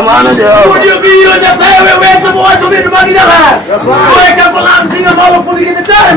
Would you the fair way to watch me the money that I have? I can't go on, think of all of putting in the time.